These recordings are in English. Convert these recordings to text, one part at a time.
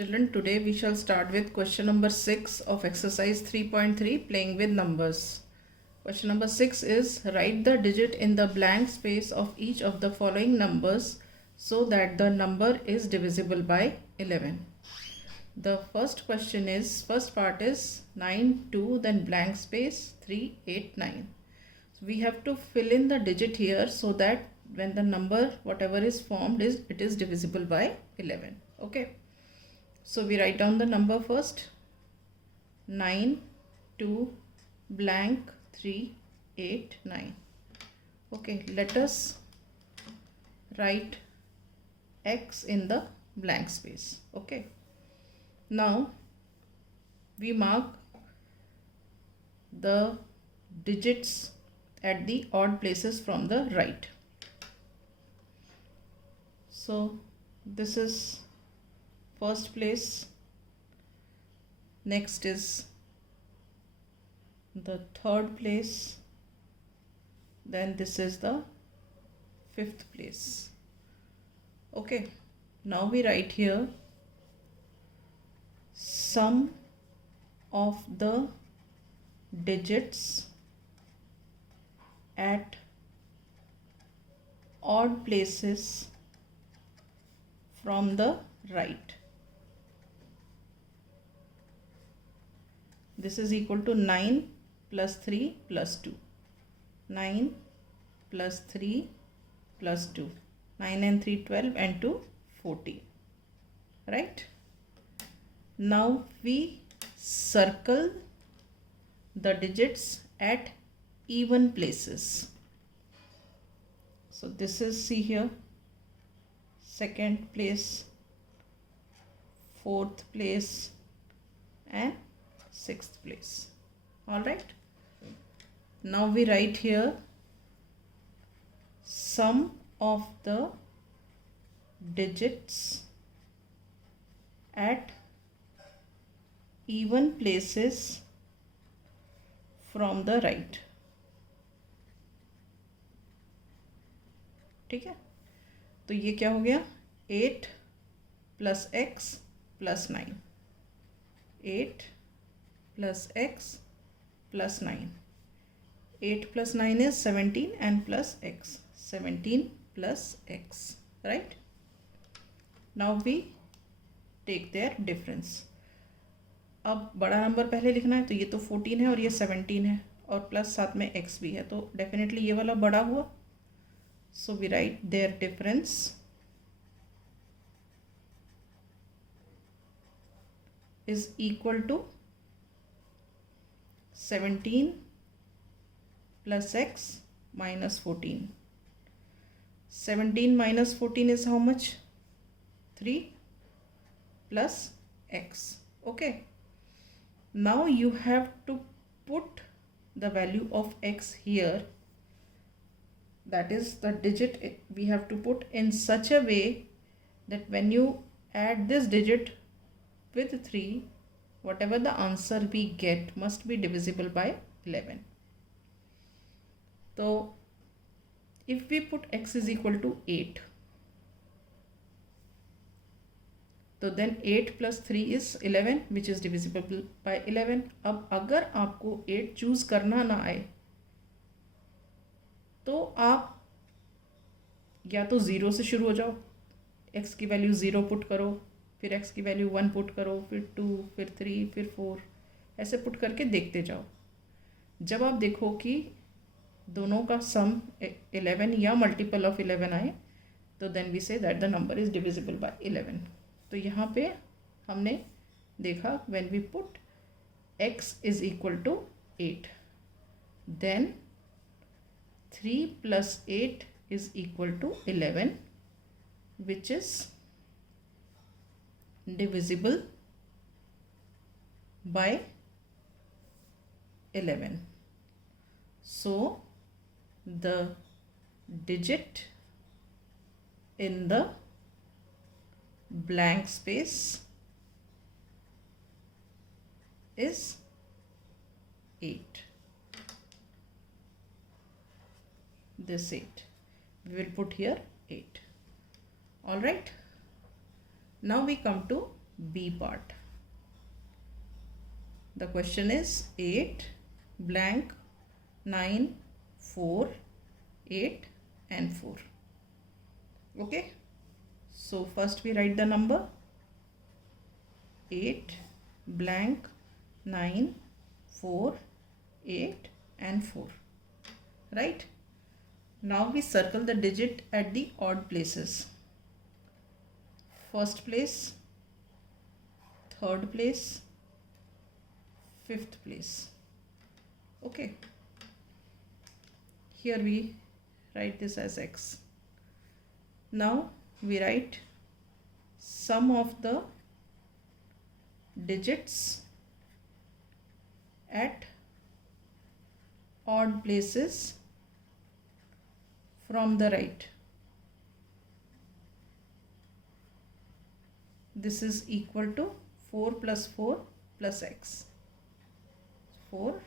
Children, today we shall start with question number 6 of exercise 3.3, playing with numbers. Question number 6 is, write the digit in the blank space of each of the following numbers so that the number is divisible by 11. The first part is 9, 2, then blank space 3, 8, 9. So we have to fill in the digit here so that when the number whatever is formed it is divisible by 11. Okay. So we write down the number first. 9, 2, blank 3, 8, 9. Okay, let us write x in the blank space. Okay. Now we mark the digits at the odd places from the right. So this is first place, next is the third place, then this is the fifth place. Okay, now we write here sum of the digits at odd places from the right. This is equal to 9 plus 3 plus 2. 9 plus 3 plus 2. 9 and 3, 12 and 2, 14. Right? Now we circle the digits at even places. So this is, see here, second place, fourth place and sixth place. All right. Now we write here sum of the digits at even places from the right. ठीक है, तो ये क्या हो गया, 8 plus x plus 9. 8 plus x plus 9. 8 plus 9 is 17 and plus x. 17 plus x. Right? Now we take their difference. अब बड़ा number पहले लिखना है, तो ये तो 14 है और ये 17 है और प्लस साथ में x भी है, तो डेफिनेटली ये वाला बड़ा हुआ. So we write their difference is equal to 17 plus x minus 14. 17 minus 14 is how much? 3 plus x. Okay. Now you have to put the value of x here. That is the digit we have to put in such a way that when you add this digit with 3, whatever the answer we get must be divisible by 11. So if we put x is equal to 8, तो then 8 plus 3 is 11 which is divisible by 11. अब अगर आपको 8 choose करना ना आए तो आप या तो 0 से शुरू हो जाओ, x की वैल्यू 0 पुट करो, फिर x की वैल्यू 1 पुट करो, फिर 2, फिर 3, फिर 4, ऐसे पुट करके देखते जाओ. जब आप देखो कि दोनों का सम 11 या मल्टीपल ऑफ 11 आए, तो then we say that the number is divisible by 11. तो यहाँ पे हमने देखा when we put x is equal to 8, then 3 plus 8 is equal to 11, which is divisible by 11. So the digit in the blank space is 8. This 8. We will put here 8. All right. Now we come to B part. The question is 8 blank 9 4 8 and 4. Okay, so first we write the number 8 blank 9 4 8 and 4. Right, now we circle the digit at the odd places. First place, third place, fifth place. Okay, here we write this as x. Now we write sum of the digits at odd places from the right. This is equal to 4 plus 4 plus x. 4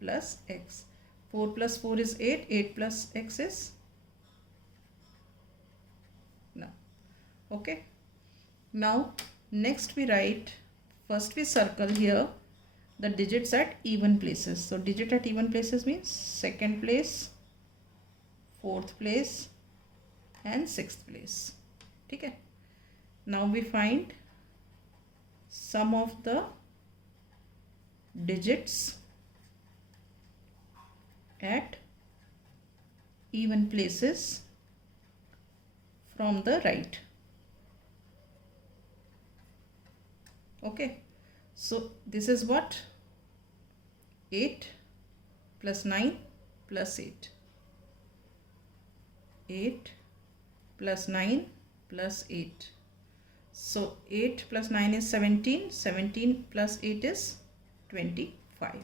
plus x. 4 plus 4 is 8. 8 plus x is no. Okay. Now next we write, first we circle here the digits at even places. So digit at even places means second place, fourth place and sixth place. Okay. Now we find sum of the digits at even places from the right. Okay, so this is what? 8 plus 9 plus 8. 8 plus 9 plus 8. So 8 plus 9 is 17. 17 plus 8 is 25.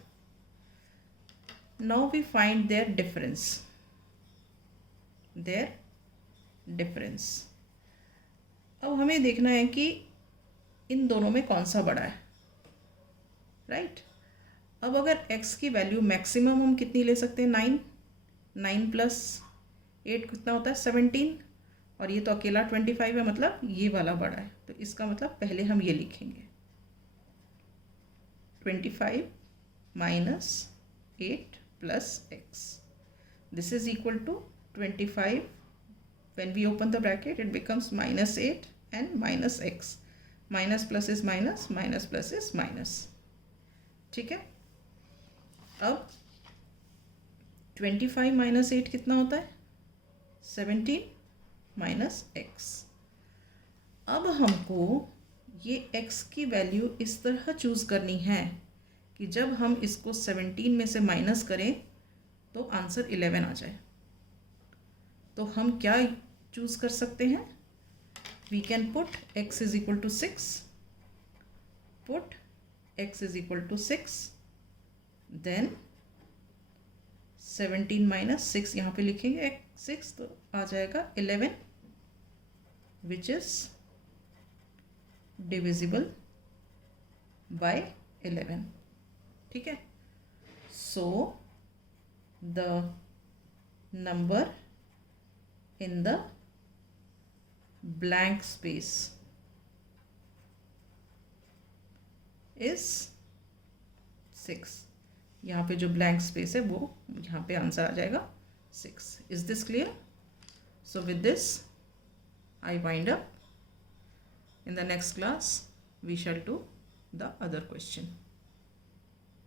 Now we find their difference. Their difference. अब हमें देखना है कि इन दोनों में कौन सा बड़ा है. राइट, अब अगर x की वैल्यू मैक्सिमम हम कितनी ले सकते हैं? 9. 9 प्लस 8 कितना होता है? 17. और ये तो अकेला 25 है, मतलब ये वाला बड़ा है. तो इसका मतलब पहले हम ये लिखेंगे 25 minus 8 plus x. This is equal to 25. When we open the bracket, it becomes minus 8 and minus x. Minus plus is minus, minus plus is minus. ठीक है. अब 25 माइनस 8 कितना होता है? 17 माइनस x. अब हमको ये x की वैल्यू इस तरह चूज़ करनी है कि जब हम इसको 17 में से माइनस करें तो आंसर 11 आ जाए. तो हम क्या चूज़ कर सकते हैं? We can put x is equal to 6. Put x is equal to 6. Then 17 minus 6 यहाँ पे लिखेंगे 6, तो आ जाएगा 11 विच इज डिविजिबल बाय 11. ठीक है. So the number in the blank space is 6. यहाँ पे जो blank space है वो यहाँ पे आंसर आ जाएगा 6. Is this clear? So with this I wind up. In the next class we shall do the other question.